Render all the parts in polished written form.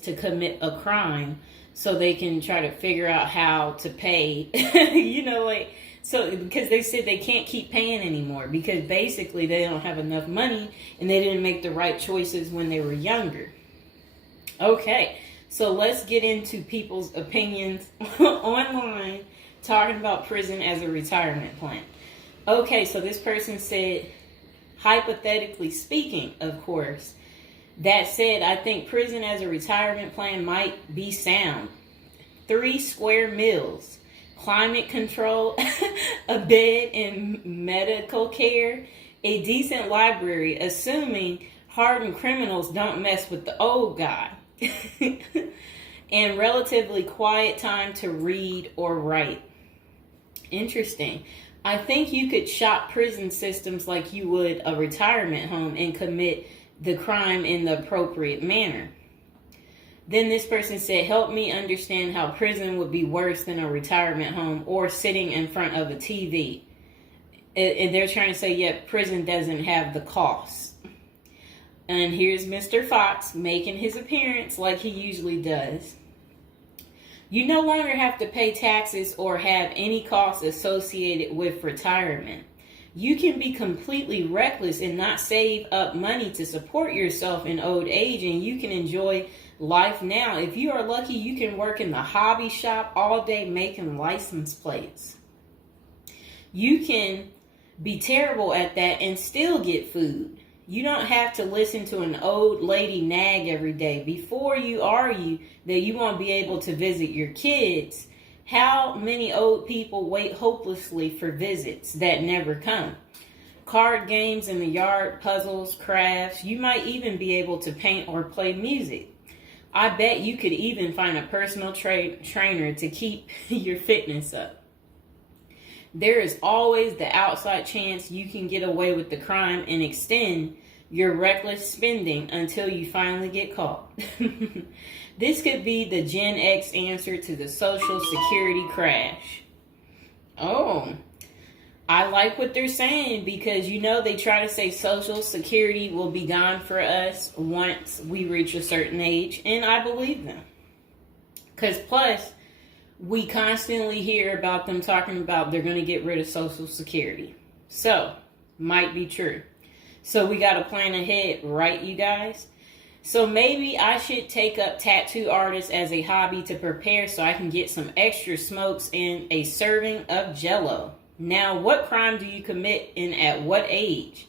to commit a crime so they can try to figure out how to pay. So because they said they can't keep paying anymore because basically they don't have enough money and they didn't make the right choices when they were younger. Okay, so let's get into people's opinions online talking about prison as a retirement plan. Okay, so this person said, hypothetically speaking, of course, that said, I think prison as a retirement plan might be sound. 3 square meals, climate control, a bed and medical care, a decent library, assuming hardened criminals don't mess with the old guy, and relatively quiet time to read or write. Interesting. I think you could shop prison systems like you would a retirement home and commit the crime in the appropriate manner. Then this person said, help me understand how prison would be worse than a retirement home or sitting in front of a TV. And they're trying to say, yeah, prison doesn't have the costs. And here's Mr. Fox making his appearance like he usually does. You no longer have to pay taxes or have any costs associated with retirement. You can be completely reckless and not save up money to support yourself in old age, and you can enjoy life now. If you are lucky, you can work in the hobby shop all day making license plates. You can be terrible at that and still get food. You don't have to listen to an old lady nag every day before you argue that you won't be able to visit your kids. How many old people wait hopelessly for visits that never come? Card games in the yard, puzzles, crafts. You might even be able to paint or play music. I bet you could even find a personal trainer to keep your fitness up. There is always the outside chance you can get away with the crime and extend your reckless spending until you finally get caught. This could be the Gen X answer to the Social Security crash. Oh, I like what they're saying because, they try to say Social Security will be gone for us once we reach a certain age. And I believe them. Because plus, we constantly hear about them talking about they're going to get rid of Social Security. So, might be true. So we got to plan ahead, right, you guys? So maybe I should take up tattoo artists as a hobby to prepare so I can get some extra smokes and a serving of Jell-O. Now, what crime do you commit and at what age?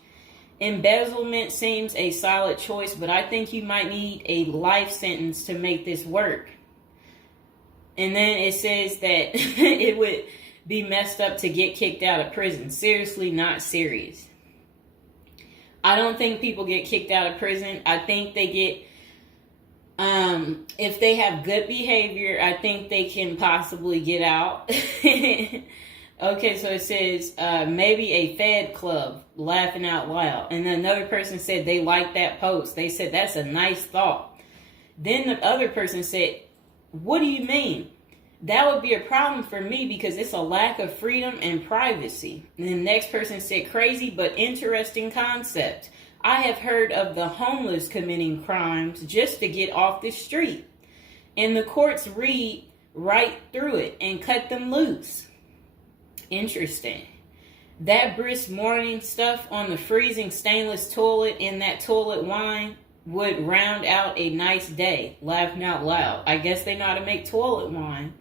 Embezzlement seems a solid choice, but I think you might need a life sentence to make this work. And then it says that it would be messed up to get kicked out of prison. Seriously, not serious. I don't think people get kicked out of prison. I think they get, if they have good behavior, I think they can possibly get out. Okay, so it says, maybe a Fed club, laughing out loud. And another person said they liked that post. They said, that's a nice thought. Then the other person said, what do you mean? That would be a problem for me because it's a lack of freedom and privacy. And the next person said, crazy but interesting concept. I have heard of the homeless committing crimes just to get off the street. And the courts read right through it and cut them loose. Interesting. That brisk morning stuff on the freezing stainless toilet and that toilet wine would round out a nice day. Laughing out loud. I guess they know how to make toilet wine.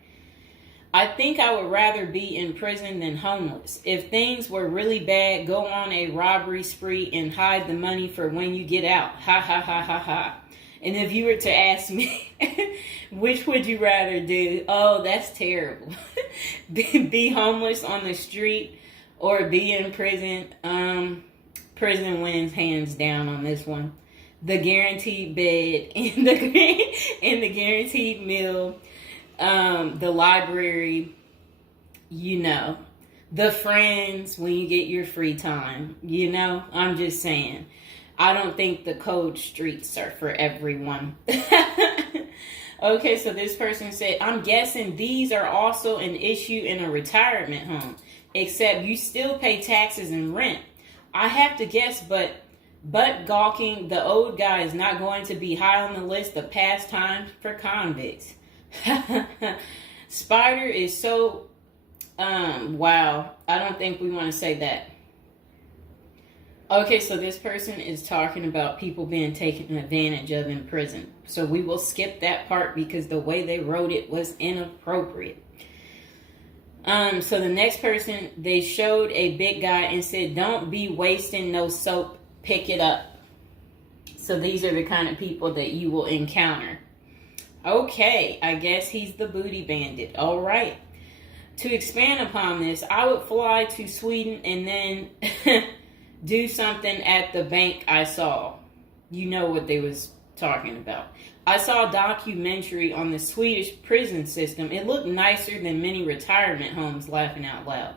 I think I would rather be in prison than homeless. If things were really bad, go on a robbery spree and hide the money for when you get out. Ha ha ha ha ha. And if you were to ask me, which would you rather do? Oh, that's terrible. Be homeless on the street or be in prison. Prison wins hands down on this one. The guaranteed bed and the guaranteed meal. The library, the friends when you get your free time, I'm just saying. I don't think the cold streets are for everyone. Okay, so this person said, I'm guessing these are also an issue in a retirement home, except you still pay taxes and rent. I have to guess, but But gawking, the old guy is not going to be high on the list of pastimes for convicts. Spider is so, wow. I don't think we want to say that. Okay, so this person is talking about people being taken advantage of in prison. So we will skip that part because the way they wrote it was inappropriate. So the next person, they showed a big guy and said, "Don't be wasting no soap, pick it up." So these are the kind of people that you will encounter. Okay, I guess he's the booty bandit. All right. To expand upon this, I would fly to Sweden and then do something at the bank I saw. You know what they was talking about. I saw a documentary on the Swedish prison system. It looked nicer than many retirement homes, laughing out loud.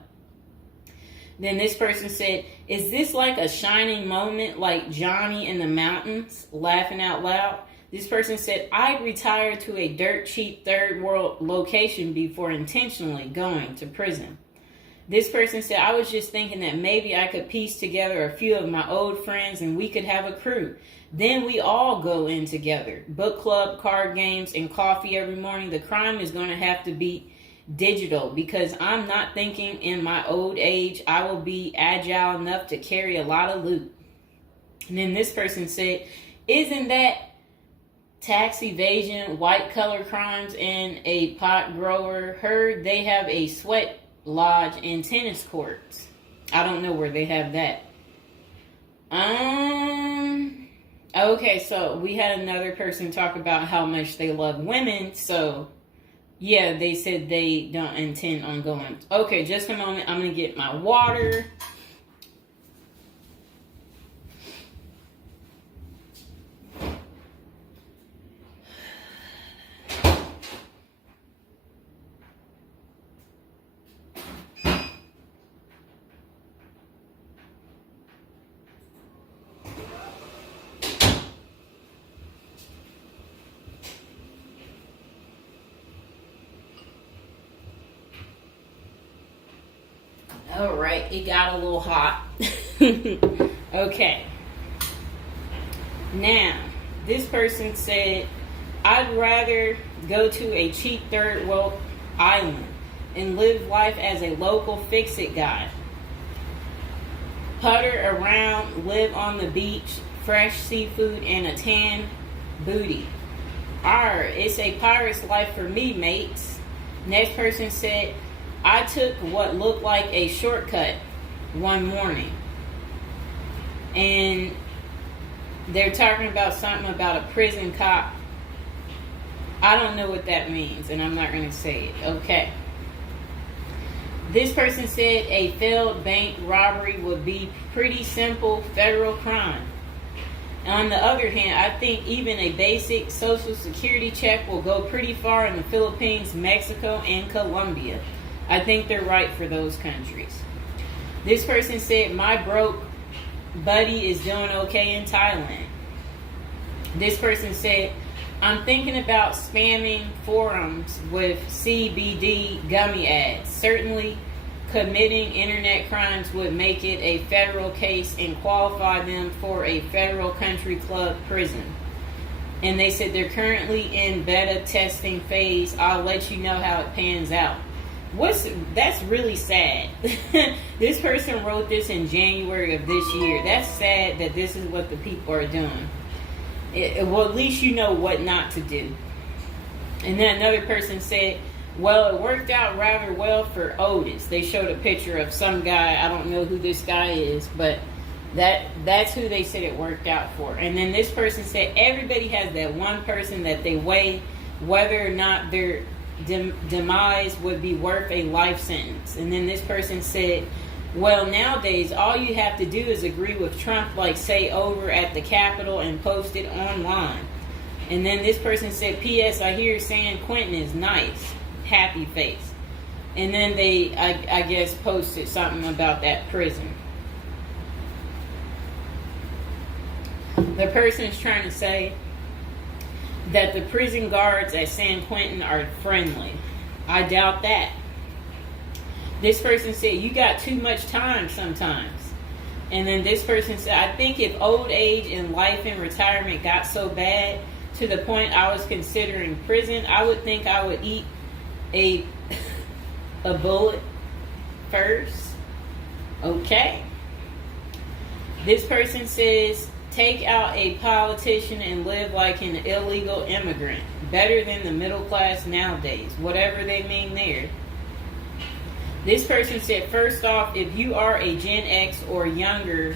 Then this person said, "Is this like a shining moment like Johnny in the Mountains?" Laughing out loud. This person said, "I'd retire to a dirt cheap third world location before intentionally going to prison." This person said, "I was just thinking that maybe I could piece together a few of my old friends and we could have a crew. Then we all go in together. Book club, card games, and coffee every morning. The crime is going to have to be digital because I'm not thinking in my old age I will be agile enough to carry a lot of loot." And then this person said, "Isn't that tax evasion, white collar crimes, and a pot grower? Heard they have a sweat lodge and tennis courts." I don't know where they have that. Okay, so we had another person talk about how much they love women. So yeah, they said they don't intend on going. Okay, just a moment. I'm gonna get my water. All right, it got a little hot. Okay. Now, this person said, "I'd rather go to a cheap third world island and live life as a local fix-it guy. Putter around, live on the beach, fresh seafood, and a tan booty. Arr, it's a pirate's life for me, mates." Next person said, "I took what looked like a shortcut one morning." And they're talking about something about a prison cop. I don't know what that means, and I'm not going to say it. Okay. This person said a failed bank robbery would be pretty simple federal crime. On the other hand, I think even a basic social security check will go pretty far in the Philippines, Mexico, and Colombia. I think they're right for those countries. This person said, "My broke buddy is doing okay in Thailand." This person said, "I'm thinking about spamming forums with CBD gummy ads. Certainly committing internet crimes would make it a federal case and qualify them for a federal country club prison." And they said they're currently in beta testing phase. I'll let you know how it pans out. That's really sad. This person wrote this in January of this year. That's sad that this is what the people are doing. Well, at least you know what not to do. And then another person said, "Well, it worked out rather well for Otis." They showed a picture of some guy. I don't know who this guy is, but that's who they said it worked out for. And then this person said everybody has that one person that they weigh whether or not their demise would be worth a life sentence. And then this person said, "Well, nowadays all you have to do is agree with Trump, like say over at the Capitol and post it online." And then this person said, "P.S. I hear San Quentin is nice. Happy face." And then they, I guess, posted something about that prison. The person is trying to say that the prison guards at San Quentin are friendly. I doubt that. This person said, "You got too much time sometimes." And then this person said, I think if old age and life in retirement got so bad to the point I was considering prison, I would think I would eat a a bullet first. Okay. This person says, take out a politician and live like an illegal immigrant. Better than the middle class nowadays. Whatever they mean there. This person said, first off, if you are a Gen X or younger,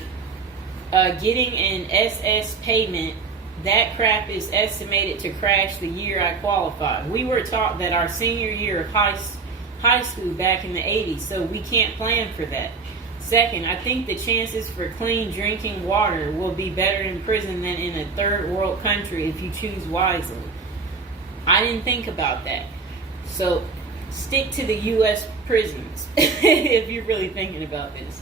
getting an SS payment, that crap is estimated to crash the year I qualified. We were taught that our senior year of high school back in the 80s, so we can't plan for that. Second, I think the chances for clean drinking water will be better in prison than in a third world country if you choose wisely. I didn't think about that. So stick to the U.S. prisons if you're really thinking about this.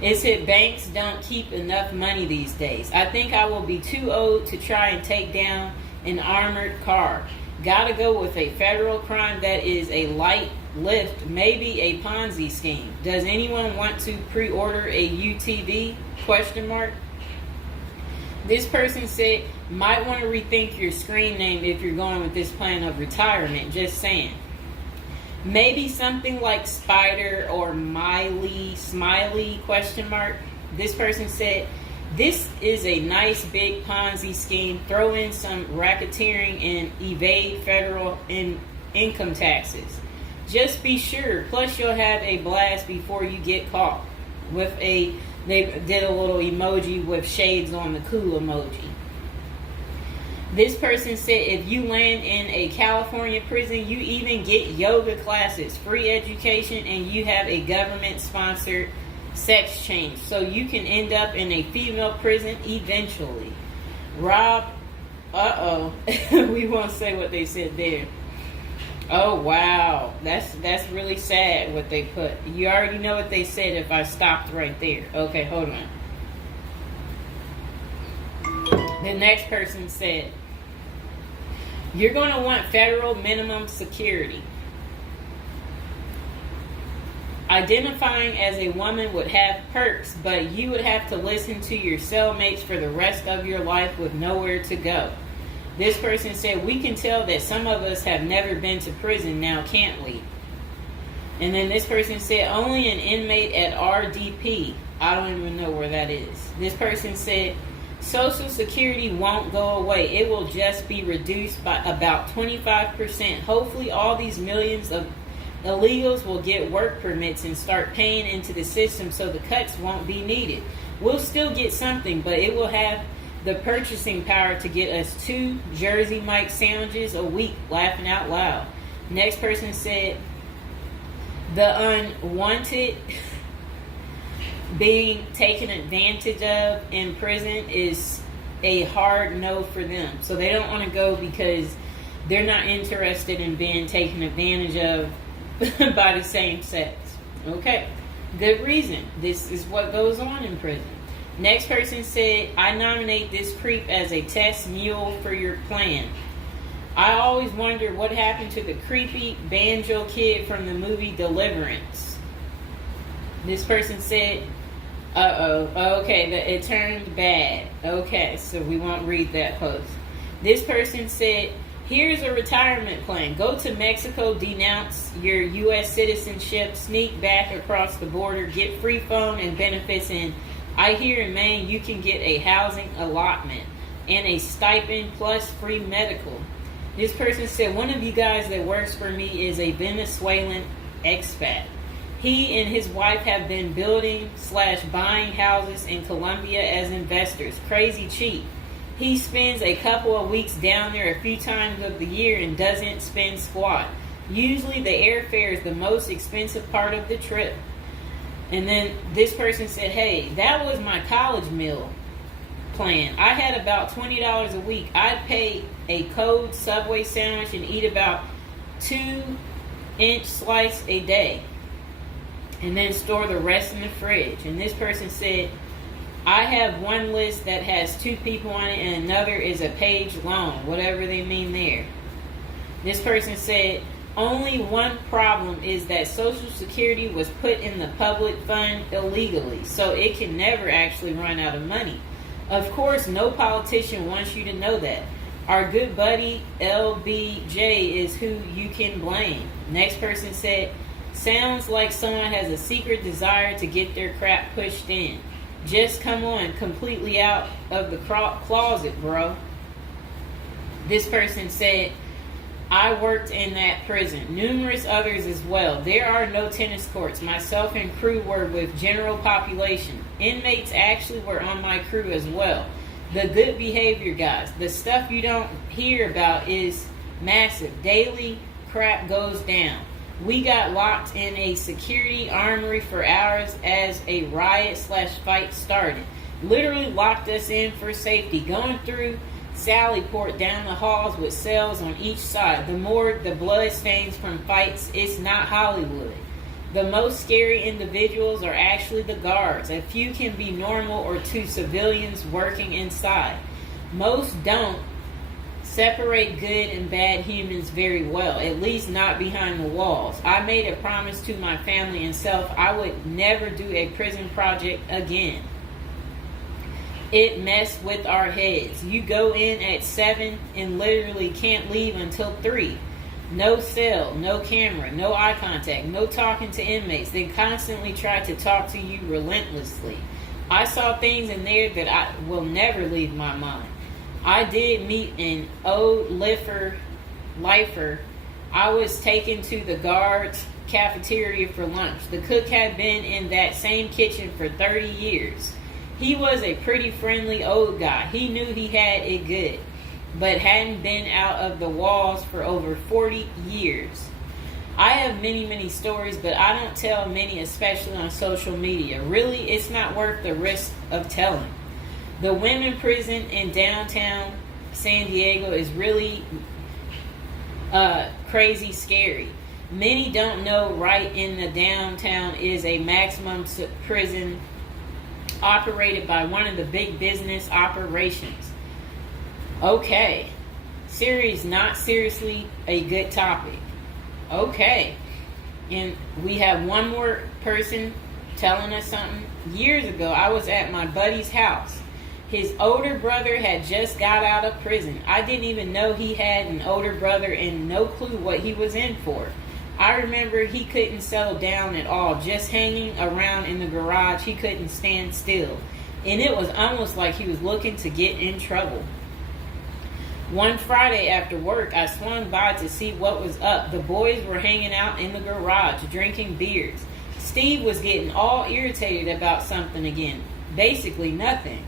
It said banks don't keep enough money these days. I think I will be too old to try and take down an armored car. Gotta go with a federal crime that is a light lift, maybe a Ponzi scheme. Does anyone want to pre-order a UTV? Question mark. This person said, might want to rethink your screen name if you're going with this plan of retirement. Just saying. Maybe something like Spider or Smiley, question mark. This person said, this is a nice big Ponzi scheme. Throw in some racketeering and evade federal income taxes. Just be sure. Plus you'll have a blast before you get caught. They did a little emoji with shades on the cool emoji. This person said if you land in a California prison, you even get yoga classes, free education, and you have a government-sponsored sex change. So you can end up in a female prison eventually. Rob, we won't say what they said there. Oh, wow. That's really sad what they put. You already know what they said if I stopped right there. Okay, hold on. The next person said, you're going to want federal minimum security. Identifying as a woman would have perks, but you would have to listen to your cellmates for the rest of your life with nowhere to go. This person said, we can tell that some of us have never been to prison now, can't we? And then this person said, only an inmate at RDP. I don't even know where that is. This person said, Social Security won't go away. It will just be reduced by about 25%. Hopefully all these millions of illegals will get work permits and start paying into the system so the cuts won't be needed. We'll still get something, but it will have the purchasing power to get us 2 Jersey Mike sandwiches a week, laughing out loud. Next person said, the unwanted being taken advantage of in prison is a hard no for them. So they don't want to go because they're not interested in being taken advantage of by the same sex. Okay, good reason. This is what goes on in prison. Next person said, I nominate this creep as a test mule for your plan. I always wonder what happened to the creepy banjo kid from the movie Deliverance. This person said, okay, it turned bad. Okay, so we won't read that post. This person said, here's a retirement plan. Go to Mexico, denounce your U.S. citizenship, sneak back across the border, get free phone and benefits, and I hear in Maine you can get a housing allotment and a stipend plus free medical. This person said, one of you guys that works for me is a Venezuelan expat. He and his wife have been building/buying houses in Colombia as investors. Crazy cheap. He spends a couple of weeks down there a few times of the year and doesn't spend squat. Usually the airfare is the most expensive part of the trip. And then this person said, hey, that was my college meal plan. I had about $20 a week. I'd pay a cold Subway sandwich and eat about 2-inch slice a day. And then store the rest in the fridge. And this person said, I have one list that has 2 people on it and another is a page long, whatever they mean there. This person said, Only one problem is that Social Security was put in the public fund illegally, so it can never actually run out of money. Of course, no politician wants you to know that. Our good buddy LBJ is who you can blame. Next person said, sounds like someone has a secret desire to get their crap pushed in. Just come on, completely out of the closet, bro. This person said, I worked in that prison. Numerous others as well. There are no tennis courts. Myself and crew were with general population. Inmates actually were on my crew as well. The good behavior guys. The stuff you don't hear about is massive. Daily crap goes down. We got locked in a security armory for hours as a riot/fight started. Literally locked us in for safety. Going through Sallyport down the halls with cells on each side. The more the blood stains from fights, it's not Hollywood. The most scary individuals are actually the guards. A few can be normal or two civilians working inside. Most don't separate good and bad humans very well, at least not behind the walls. I made a promise to my family and self I would never do a prison project again. It messed with our heads. You go in at 7 and literally can't leave until 3. No cell, no camera, no eye contact, no talking to inmates. They constantly try to talk to you relentlessly. I saw things in there that I will never leave my mind. I did meet an old lifer. I was taken to the guards' cafeteria for lunch. The cook had been in that same kitchen for 30 years. He was a pretty friendly old guy. He knew he had it good, but hadn't been out of the walls for over 40 years. I have many, many stories, but I don't tell many, especially on social media. Really, it's not worth the risk of telling. The women prison in downtown San Diego is really crazy scary. Many don't know right in the downtown is a maximum prison operated by one of the big business operations. Okay. Series, not seriously a good topic. Okay. And we have one more person telling us something. Years ago, I was at my buddy's house. His older brother had just got out of prison. I didn't even know he had an older brother and no clue what he was in for. I remember he couldn't settle down at all, just hanging around in the garage. He couldn't stand still. And it was almost like he was looking to get in trouble. One Friday after work, I swung by to see what was up. The boys were hanging out in the garage, drinking beers. Steve was getting all irritated about something again. Basically nothing.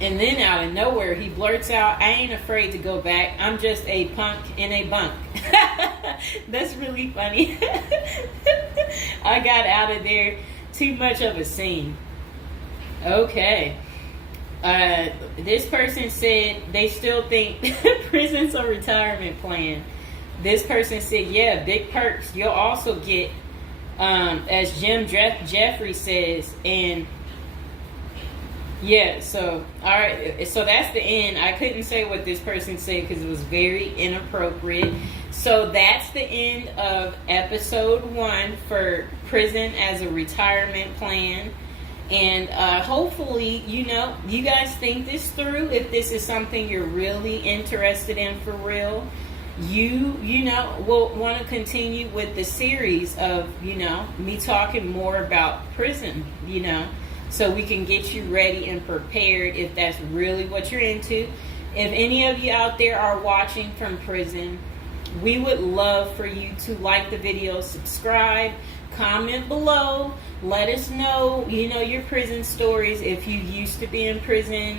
And then out of nowhere, he blurts out, I ain't afraid to go back. I'm just a punk in a bunk. That's really funny. I got out of there. Too much of a scene. Okay. This person said they still think prison's a retirement plan. This person said, yeah, big perks. You'll also get, as Jim Jeffrey says, and yeah, so, all right, so that's the end. I couldn't say what this person said because it was very inappropriate. So that's the end of episode 1 for prison as a retirement plan. And hopefully, you guys think this through. If this is something you're really interested in for real, you will want to continue with the series of, me talking more about prison, so we can get you ready and prepared if that's really what you're into. If any of you out there are watching from prison, we would love for you to like the video, subscribe, comment below, let us know, your prison stories. If you used to be in prison